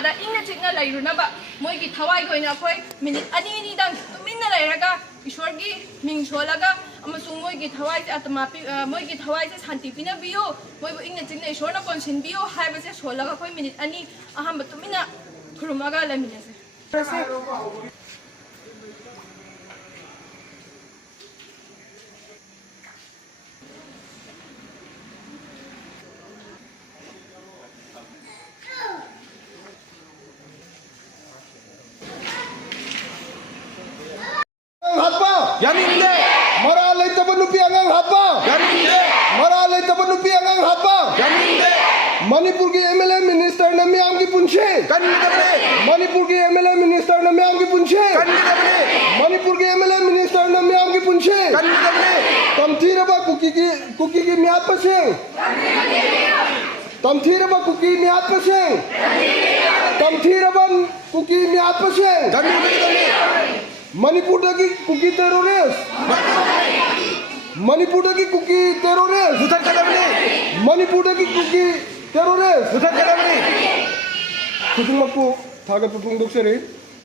ꯃꯈꯥꯗ ꯏꯪꯅ ꯆꯤꯛꯅ ꯂꯩꯔꯨꯅꯕ ꯃꯣꯏꯒꯤ ꯊꯋꯥꯏꯒꯤ ꯑꯣꯏꯅ ꯑꯩꯈꯣꯏ ꯃꯤꯅꯤꯠ ꯑꯅꯤꯗꯪ ꯇꯨꯃꯤꯟꯅ ꯂꯩꯔꯒ ꯏꯁꯣꯔꯒꯤ ꯃꯤꯡ ꯁꯣꯜꯂꯒ ꯑꯃꯁꯨꯡ ꯃꯣꯏꯒꯤ ꯊꯋꯥꯏꯁꯦ ꯃꯣꯏꯒꯤ ꯊꯋꯥꯏꯁꯦ ꯁꯥꯟꯇꯤ ꯄꯤꯅꯕꯤꯌꯨ ꯃꯣꯏꯕꯨ ꯏꯪꯅ ꯆꯤꯛꯅ ꯏꯁꯣꯔꯅ ꯀꯣꯟꯁꯤꯟꯕꯤꯌꯨ ꯍꯥꯏꯕꯁꯦ ꯁꯣꯜꯂꯒ ꯑꯩꯈꯣꯏ ꯃꯤꯅꯤꯠ ꯑꯅꯤ ꯑꯍꯥꯟꯕ ꯇꯨꯃꯤꯟꯅ ꯈꯨꯔꯨꯝꯃꯒ ꯂꯩꯃꯤꯟꯅꯁꯦ Yaninde! Maralay taba nupi angang hapa. Yaninde! Maralay taba nupi angang hapa. Yaninde! Manipur की एमएलए मिनिस्टर ने म्याम की पुंछे. मणिपुर की एमएलए मिनिस्टर ने म्याम की पुंछे. मणिपुर की एमएलए मिनिस्टर ने म्याम की पुंछे. तमथीरबा कुकी की म्याद पसे. तमथीरबा कुकी म्याद पसे. तमथीरबा कुकी म्याद पसे. मणिपुर की कुकी टेररिस्ट. मणिपुर की कुकी टेररिस्ट. मणिपुर की कुकी टेररिस्ट. खुदुमकु थागत पुंगदोक्सरी